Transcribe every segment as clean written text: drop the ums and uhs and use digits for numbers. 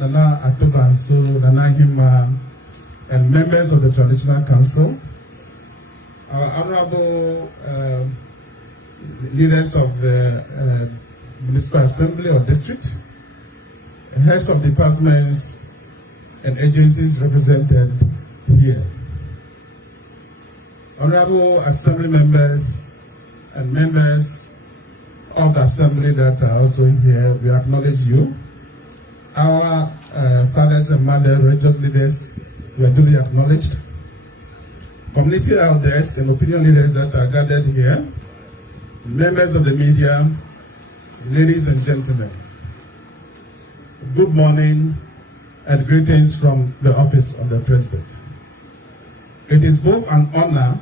Nana Atoba, so Nana Hima, and members of the Traditional Council, our honorable leaders of the Municipal Assembly or District, heads of departments and agencies represented here, honorable Assembly members and members of the Assembly that are also here, we acknowledge you. Our fathers and mothers, religious leaders, we are duly acknowledged. Community elders and opinion leaders that are gathered here, members of the media, ladies and gentlemen, good morning and greetings from the office of the President. It is both an honor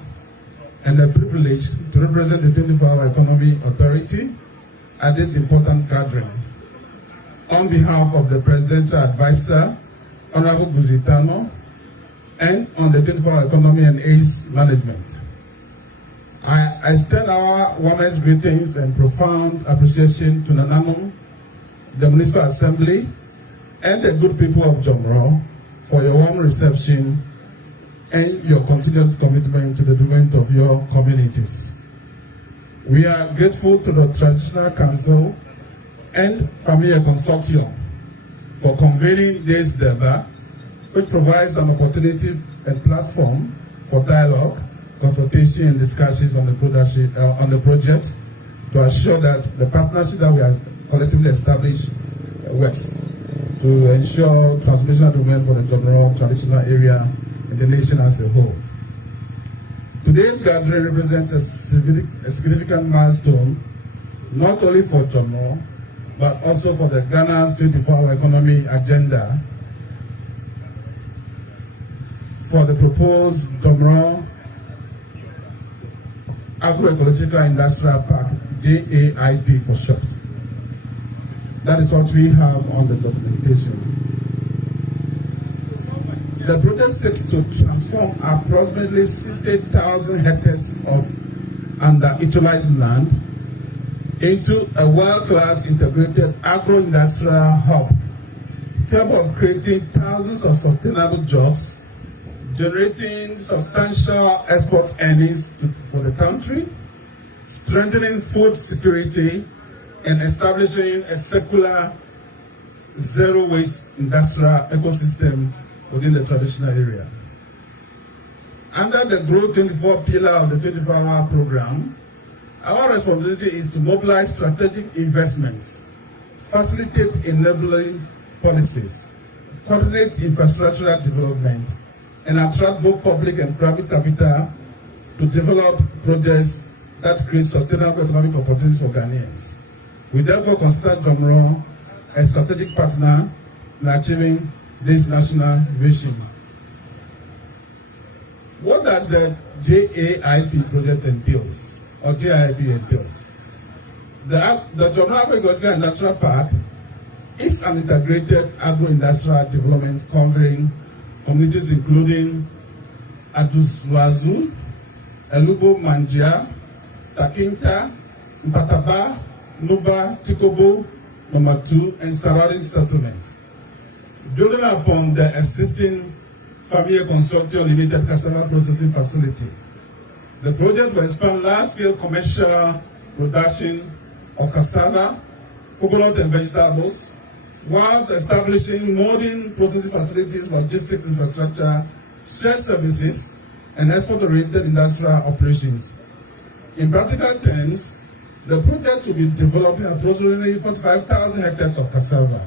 and a privilege to represent the 24-Hour Economy Authority at this important gathering. On behalf of the Presidential Advisor, Honorable Buzitano, and on the 24-Hour Economy and ACE Management, I extend our warmest greetings and profound appreciation to Nanamo, the Municipal Assembly, and the good people of Jomoro for your warm reception and your continued commitment to the development of your communities. We are grateful to the Traditional Council and Family Consortium for convening this debate, which provides an opportunity and platform for dialogue, consultation, and discussions on the project to assure that the partnership that we are collectively established works to ensure transformational development for the Jomoro traditional area and the nation as a whole. Today's gathering represents a significant milestone, not only for Jomoro, but also for the Ghana's 24-hour economy agenda for the proposed Jomoro Agro-Industrial Park, JAIP for short. That is what we have on the documentation. The project seeks to transform approximately 60,000 hectares of underutilized land into a world-class integrated agro-industrial hub, capable of creating thousands of sustainable jobs, generating substantial export earnings for the country, strengthening food security, and establishing a circular, zero-waste industrial ecosystem within the traditional area. Under the Growth 24 pillar of the 24-hour program, our responsibility is to mobilize strategic investments, facilitate enabling policies, coordinate infrastructural development, and attract both public and private capital to develop projects that create sustainable economic opportunities for Ghanaians. We therefore consider Jomoro a strategic partner in achieving this national vision. What does the JAIP project entails, or JIP entails? The Jomoro Agro-Industrial Park is an integrated agro-industrial development covering communities including Aduswazu, Elubo Manjia, Takinta, Mpataba, Nuba, Tikobo, Number 2, and surrounding settlements. Building upon the existing Family Consortium Limited cassava processing facility, the project will expand large-scale commercial production of cassava, coconut, and vegetables, whilst establishing modern processing facilities, logistics infrastructure, shared services, and export-oriented industrial operations. In practical terms, the project will be developing approximately 45,000 hectares of cassava.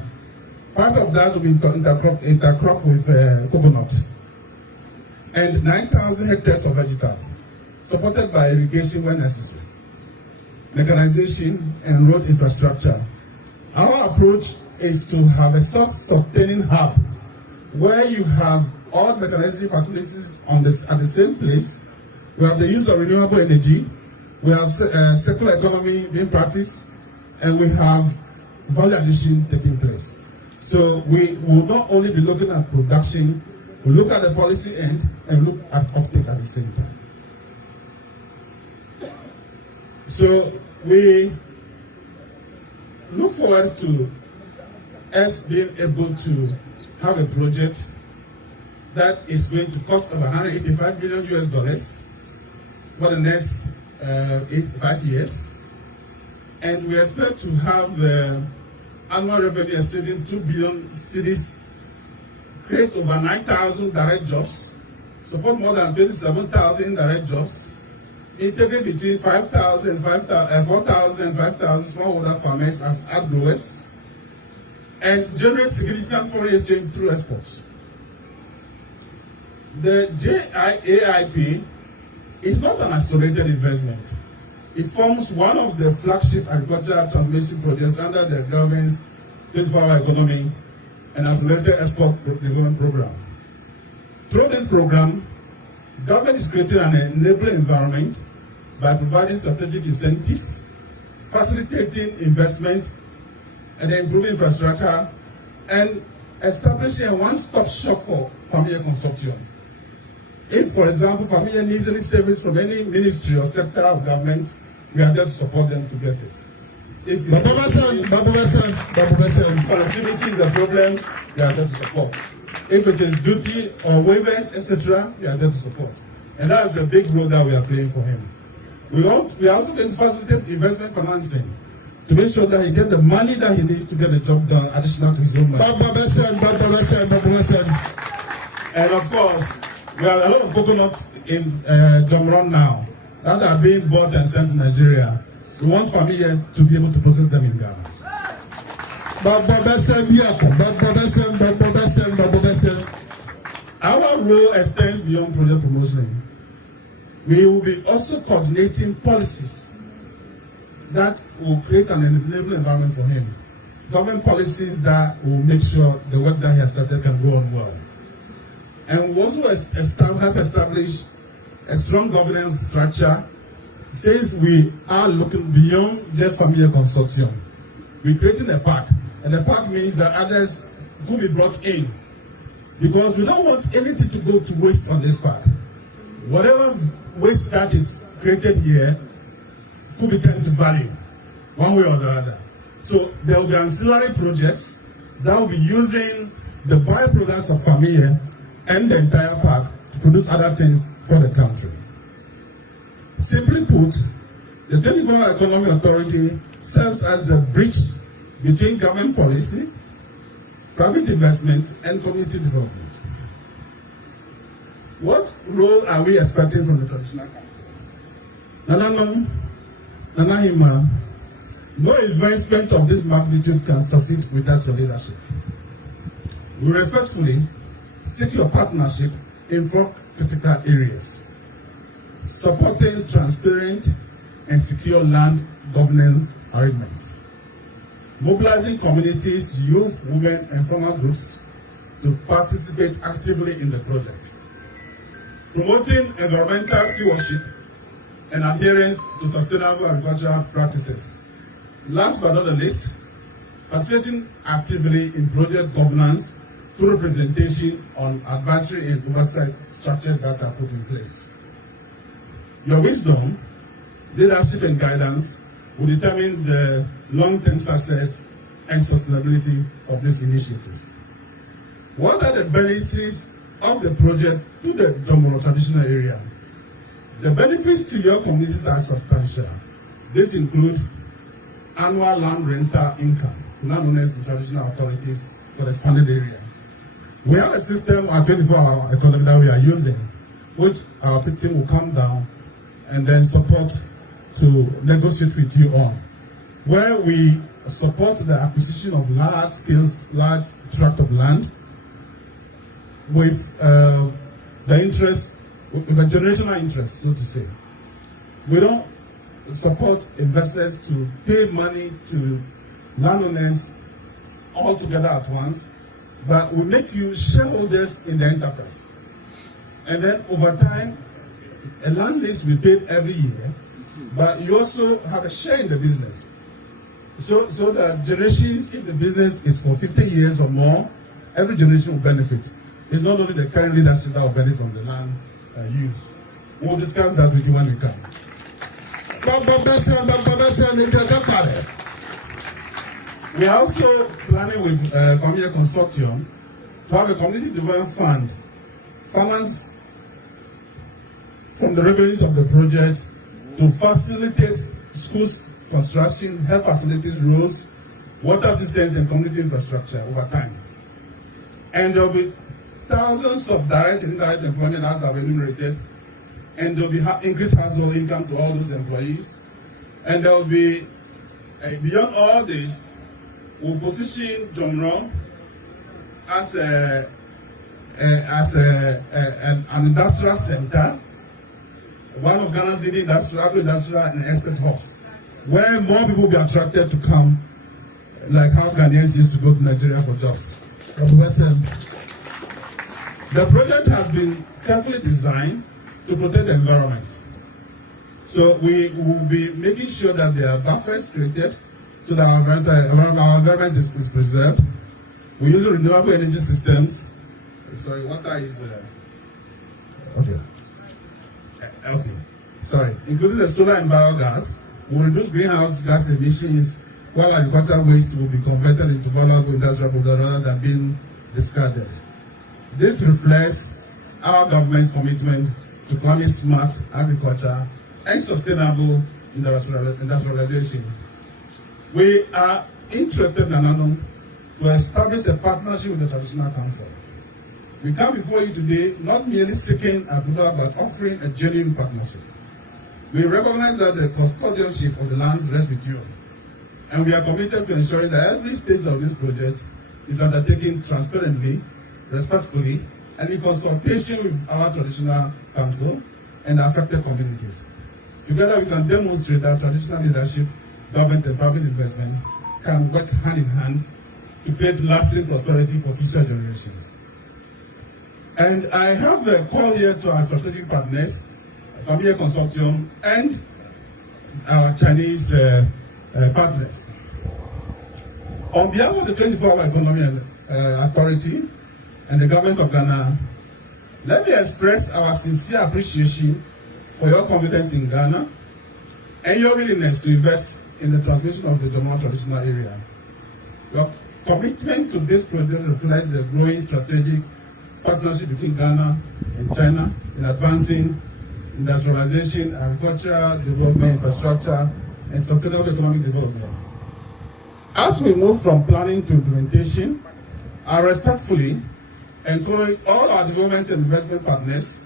Part of that will be intercrop with coconut, and 9,000 hectares of vegetable, supported by irrigation when necessary, mechanization, and road infrastructure. Our approach is to have a self-sustaining hub where you have all mechanization facilities at the same place. We have the use of renewable energy, we have circular economy being practiced, and we have value addition taking place. So we will not only be looking at production, we look at the policy end and look at offtake at the same time. So we look forward to us being able to have a project that is going to cost about 185 billion US dollars for the next 5 years. And we expect to have annual revenue exceeding 2 billion cedis, create over 9,000 direct jobs, support more than 27,000 indirect jobs, integrate between 4,000 and 5,000 smallholder farmers as outgrowers, and generate significant foreign exchange through exports. The JIAIP is not an isolated investment. It forms one of the flagship agricultural transformation projects under the government's 24-hour economy and accelerated export development program. Through this program, government is creating an enabling environment by providing strategic incentives, facilitating investment, and improving infrastructure, and establishing a one-stop shop for familiar consortium. If, for example, familiar needs any service from any ministry or sector of government, we are there to support them to get it. If connectivity is a problem, we are there to support. If it is duty or waivers, etc., we are there to support. And that is a big role that we are playing for him. We are also going to facilitate investment financing to make sure that he gets the money that he needs to get the job done, additional to his own money. And of course, we have a lot of coconuts in Jomoro now that are being bought and sent to Nigeria. We want familiar to be able to process them in Ghana. Our role extends beyond project promotion. We will be also coordinating policies that will create an enabling environment for him. Government policies that will make sure the work that he has started can go on well. And we also help establish a strong governance structure since we are looking beyond just familiar consortium. We're creating a park, and the park means that others could be brought in because we don't want anything to go to waste on this park. Whatever waste that is created here could be turned to value, one way or the other. So there will be ancillary projects that will be using the byproducts of familiar and the entire park to produce other things for the country. Simply put, the 24-hour Economy Authority serves as the bridge between government policy, private investment, and community development. What role are we expecting from the Traditional Council? Nanahima, no investment of this magnitude can succeed without your leadership. We respectfully seek your partnership in 4 critical areas: supporting transparent and secure land governance arrangements, mobilizing communities, youth, women, and farmer groups to participate actively in the project, promoting environmental stewardship and adherence to sustainable agricultural practices. Last but not the least, participating actively in project governance through representation on advisory and oversight structures that are put in place. Your wisdom, leadership, and guidance will determine the long-term success and sustainability of this initiative. What are the benefits of the project to the Jomoro traditional area? The benefits to your communities are substantial. This include annual land rental income to landowners and traditional authorities for the expanded area. We have a system, our 24-hour economy that we are using, which our team will come down and then support to negotiate with you on, where we support the acquisition of large tract of land with the interest, with a generational interest, so to say. We don't support investors to pay money to landowners all together at once, but we make you shareholders in the enterprise. And then over time, a land lease we paid every year, but you also have a share in the business. So that generations, if the business is for 50 years or more, every generation will benefit. It's not only the current leadership that will benefit from the land use. We'll discuss that with you when we come. We are also planning with FAMCAPP Consortium to have a community development fund finance from the revenues of the project to facilitate schools construction, health facilities, roads, water systems, and community infrastructure over time. And there will be thousands of direct and indirect employment as I've enumerated, and there will be increased household income to all those employees. And there will be, beyond all this, we'll position Jomoro as an industrial center, one of Ghana's leading agro-industrial and export hubs, where more people will be attracted to come, like how Ghanaians used to go to Nigeria for jobs. The project has been carefully designed to protect the environment. So we will be making sure that there are buffers created so that our environment is preserved. We use renewable energy systems. Sorry, water is including the solar and biogas. Will reduce greenhouse gas emissions, while agricultural waste will be converted into valuable industrial product rather than being discarded. This reflects our government's commitment to climate smart agriculture and sustainable industrialization. We are interested, Nanano, to establish a partnership with the Traditional Council. We come before you today not merely seeking approval, but offering a genuine partnership. We recognize that the custodianship of the lands rests with you, and we are committed to ensuring that every stage of this project is undertaken transparently, respectfully, and in consultation with our Traditional Council and affected communities. Together we can demonstrate that traditional leadership, government and private investment can work hand in hand to create lasting prosperity for future generations. And I have a call here to our strategic partners, FAMCAPP Consortium, and our Chinese partners. On behalf of the 24-hour Economy Authority and the government of Ghana, let me express our sincere appreciation for your confidence in Ghana and your willingness to invest in the transmission of the Jomoro traditional area. Your commitment to this project reflects the growing strategic partnership between Ghana and China in advancing industrialization, agricultural development, infrastructure, and sustainable economic development. As we move from planning to implementation, I respectfully encourage all our development and investment partners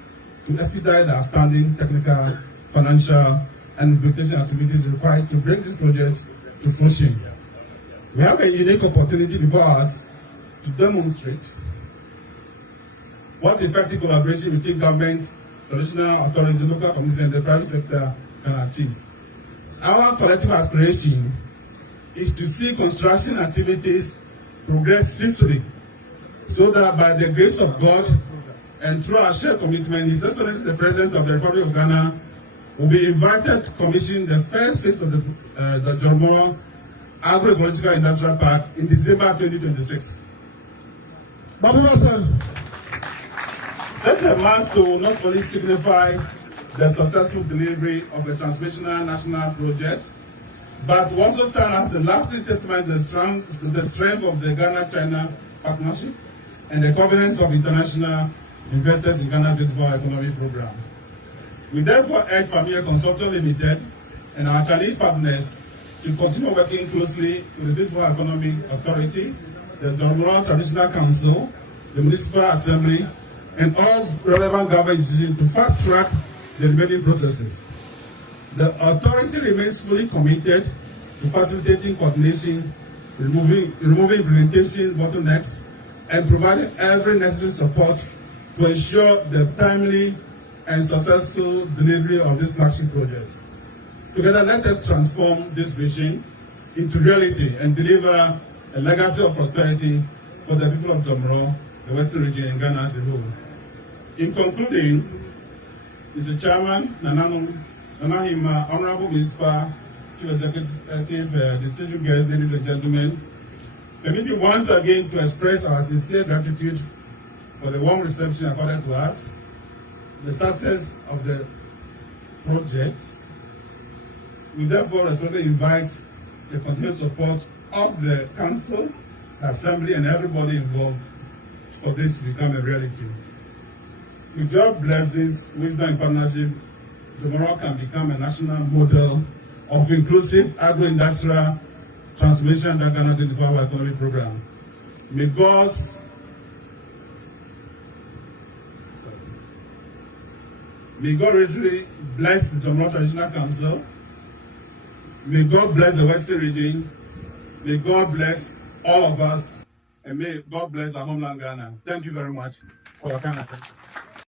to expedite the outstanding technical, financial, and implementation activities required to bring this project to fruition. We have a unique opportunity before us to demonstrate what effective collaboration between government, traditional authorities, local communities, and the private sector can achieve. Our collective aspiration is to see construction activities progress swiftly, so that by the grace of God and through our shared commitment, His Excellency the President of the Republic of Ghana will be invited to commission the first phase of the Jomoro Agro-Industrial Park in December 2026. Such a milestone will not only signify the successful delivery of a transformational national project, but will also stand as a lasting testament to the strength of the Ghana-China partnership and the confidence of international investors in Ghana's 24-hour economy program. We therefore urge FAMCAPP Consortium Limited and our Chinese partners to continue working closely with the 24-hour economy authority, the Jomoro Traditional Council, the Municipal Assembly, and all relevant government institutions to fast-track the remaining processes. The authority remains fully committed to facilitating coordination, removing implementation bottlenecks, and providing every necessary support to ensure the timely and successful delivery of this flagship project. Together, let us transform this vision into reality and deliver a legacy of prosperity for the people of Jomoro, the Western region, and Ghana as a whole. In concluding, Mr. Chairman, Nanahima, Honorable Municipal Chief Executive, distinguished guests, ladies and gentlemen, permit me once again to express our sincere gratitude for the warm reception accorded to us, the success of the project. We therefore respectfully invite the continued support of the council, the assembly, and everybody involved for this to become a reality. With your blessings, wisdom, and partnership, Jomoro can become a national model of inclusive agro-industrial transformation under Ghana 24-hour economy program. May God richly bless the Jomoro Traditional Council. May God bless the Western region. May God bless all of us. And may God bless our homeland Ghana. Thank you very much for your kind attention.